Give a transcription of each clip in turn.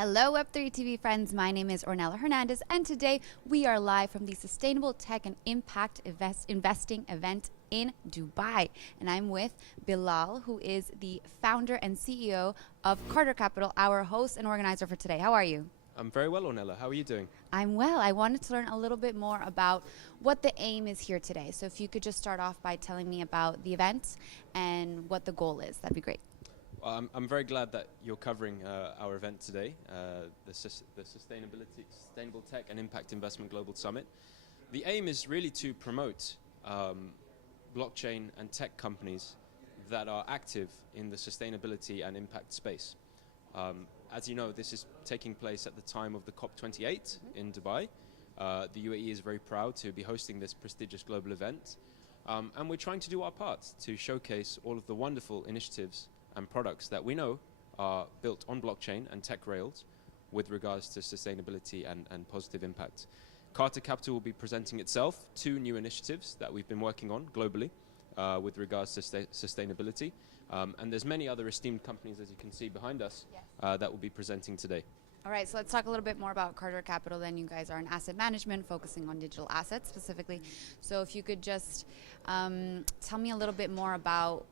Hello, Web3 TV friends. My name is Ornella Hernandez, and today we are live from the Sustainable Tech and Impact Investing event in Dubai. And I'm with Bilal, who is the founder and CEO of Carter Capital, our host and organizer for today. How are you? I'm very well, Ornella. How are you doing? I'm well. I wanted to learn a little bit more about what the aim is here today. So if you could just start off by telling me about the event and what the goal is, that'd be great. I'm very glad that you're covering our event today, the Sustainable Tech and Impact Investment Global Summit. The aim is really to promote blockchain and tech companies that are active in the sustainability and impact space. As you know, this is taking place at the time of the COP28 in Dubai. The UAE is very proud to be hosting this prestigious global event. And we're trying to do our part to showcase all of the wonderful initiatives and products that we know are built on blockchain and tech rails with regards to sustainability and positive impact. Carter Capital will be presenting itself two new initiatives that we've been working on globally with regards to sustainability. And there's many other esteemed companies, as you can see behind us, that will be presenting today. All right, so let's talk a little bit more about Carter Capital. Then you guys are in asset management, focusing on digital assets specifically. So if you could just tell me a little bit more about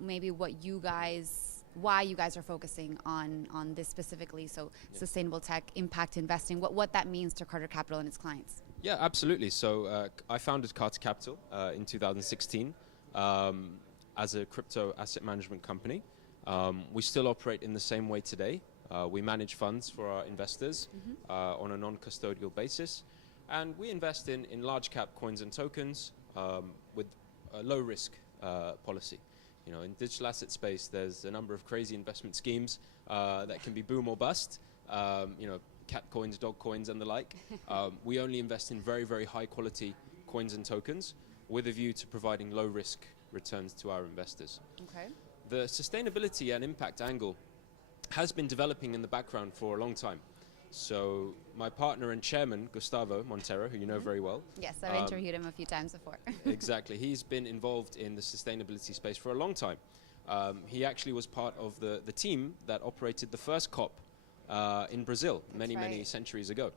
maybe why you guys are focusing on this specifically, so sustainable tech, impact investing, what that means to Carter Capital and its clients. Yeah, absolutely. So I founded Carter Capital in 2016 as a crypto asset management company. We still operate in the same way today. We manage funds for our investors on a non-custodial basis, and we invest in large cap coins and tokens with a low risk policy. You know, in digital asset space, there's a number of crazy investment schemes that can be boom or bust. You know, cat coins, dog coins, and the like. We only invest in very, very high quality coins and tokens with a view to providing low risk returns to our investors. Okay. The sustainability and impact angle has been developing in the background for a long time. So my partner and chairman, Gustavo Montero, who you know very well. Yes, I've interviewed him a few times before. Exactly. He's been involved in the sustainability space for a long time. He actually was part of the team that operated the first COP in Brazil many centuries ago.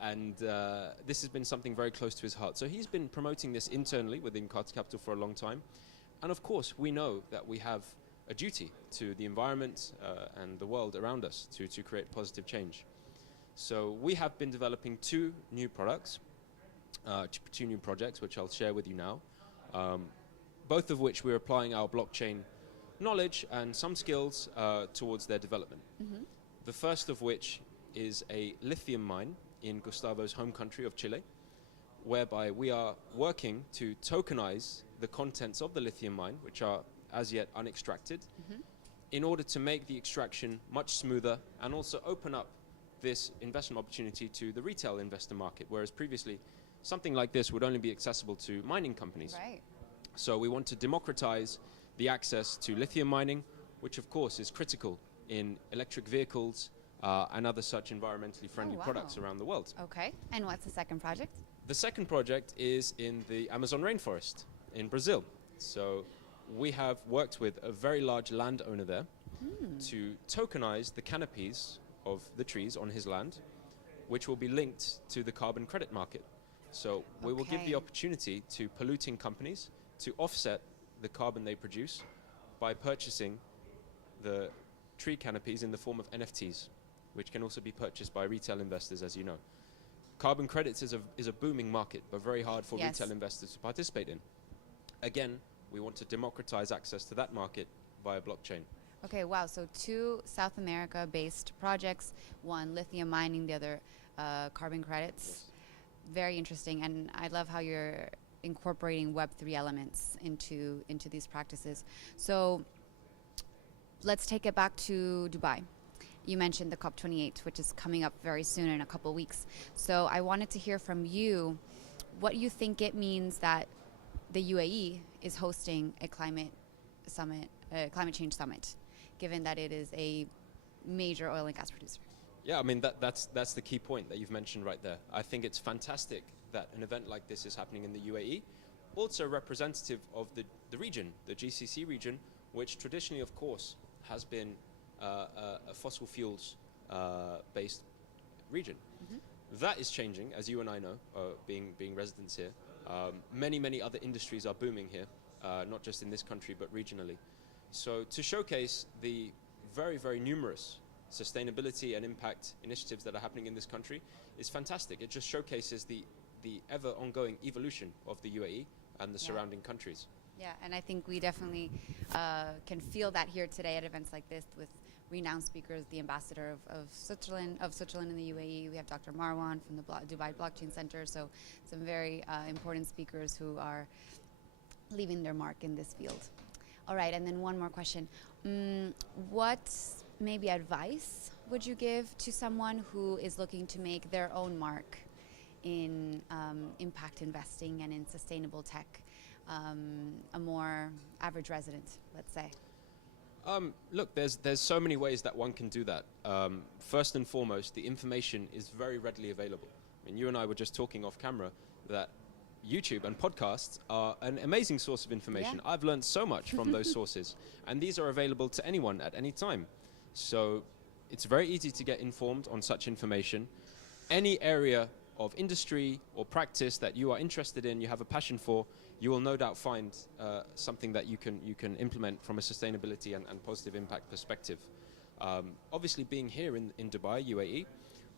And this has been something very close to his heart. So he's been promoting this internally within Carter Capital for a long time. And of course, we know that we have a duty to the environment and the world around us to create positive change. So we have been developing two new products, two new projects, which I'll share with you now, both of which we're applying our blockchain knowledge and some skills towards their development. The first of which is a lithium mine in Gustavo's home country of Chile, whereby we are working to tokenize the contents of the lithium mine, which are as yet unextracted, in order to make the extraction much smoother and also open up this investment opportunity to the retail investor market, whereas previously something like this would only be accessible to mining companies. Right. So we want to democratize the access to lithium mining, which of course is critical in electric vehicles and other such environmentally friendly products around the world. Okay, and what's the second project? The second project is in the Amazon rainforest in Brazil. So we have worked with a very large landowner there to tokenize the canopies of the trees on his land, which will be linked to the carbon credit market. So we will give the opportunity to polluting companies to offset the carbon they produce by purchasing the tree canopies in the form of NFTs, which can also be purchased by retail investors, as you know. Carbon credits is a booming market, but very hard for retail investors to participate in. Again, we want to democratize access to that market via blockchain. Okay, wow. So two South America-based projects, one lithium mining, the other carbon credits. Yes. Very interesting, and I love how you're incorporating Web3 elements into these practices. So let's take it back to Dubai. You mentioned the COP28, which is coming up very soon in a couple of weeks. So I wanted to hear from you what you think it means that the UAE is hosting a climate change summit, given that it is a major oil and gas producer. Yeah, I mean, that's the key point that you've mentioned right there. I think it's fantastic that an event like this is happening in the UAE, also representative of the region, the GCC region, which traditionally, of course, has been a fossil fuels based region. That is changing, as you and I know, being residents here. Many other industries are booming here, not just in this country, but regionally. So to showcase the very numerous sustainability and impact initiatives that are happening in this country is fantastic. It just showcases the ever ongoing evolution of the UAE and the surrounding countries. Yeah, and I think we definitely can feel that here today at events like this with renowned speakers, the ambassador of Switzerland in the UAE. We have Dr. Marwan from the Dubai Blockchain Center. So some very important speakers who are leaving their mark in this field. All right, and then one more question. What maybe advice would you give to someone who is looking to make their own mark in impact investing and in sustainable tech? A more average resident, let's say. Look, there's so many ways that one can do that. First and foremost, the information is very readily available. I mean, you and I were just talking off camera that YouTube and podcasts are an amazing source of information. Yeah. I've learned so much from those sources, and these are available to anyone at any time. So it's very easy to get informed on such information. Any area of industry or practice that you are interested in, you have a passion for, you will no doubt find something that you can implement from a sustainability and positive impact perspective. Obviously, being here in Dubai, UAE,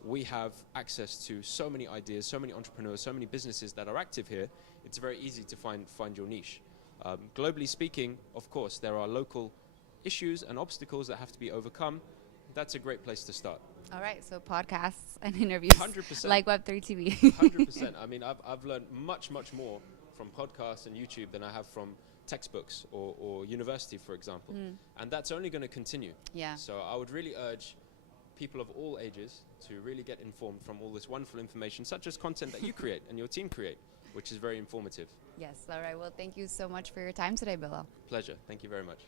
we have access to so many ideas, so many entrepreneurs, so many businesses that are active here. It's very easy to find your niche. Globally speaking, of course, there are local issues and obstacles that have to be overcome. That's a great place to start. All right, so podcasts and interviews 100%. like Web3 TV. 100%. I mean, I've learned much more from podcasts and YouTube than I have from textbooks or university, for example. And that's only going to continue. Yeah. So I would really urge people of all ages to really get informed from all this wonderful information, such as content that you create and your team create, which is very informative. Yes, all right. Well, thank you so much for your time today, Bilal. Pleasure. Thank you very much.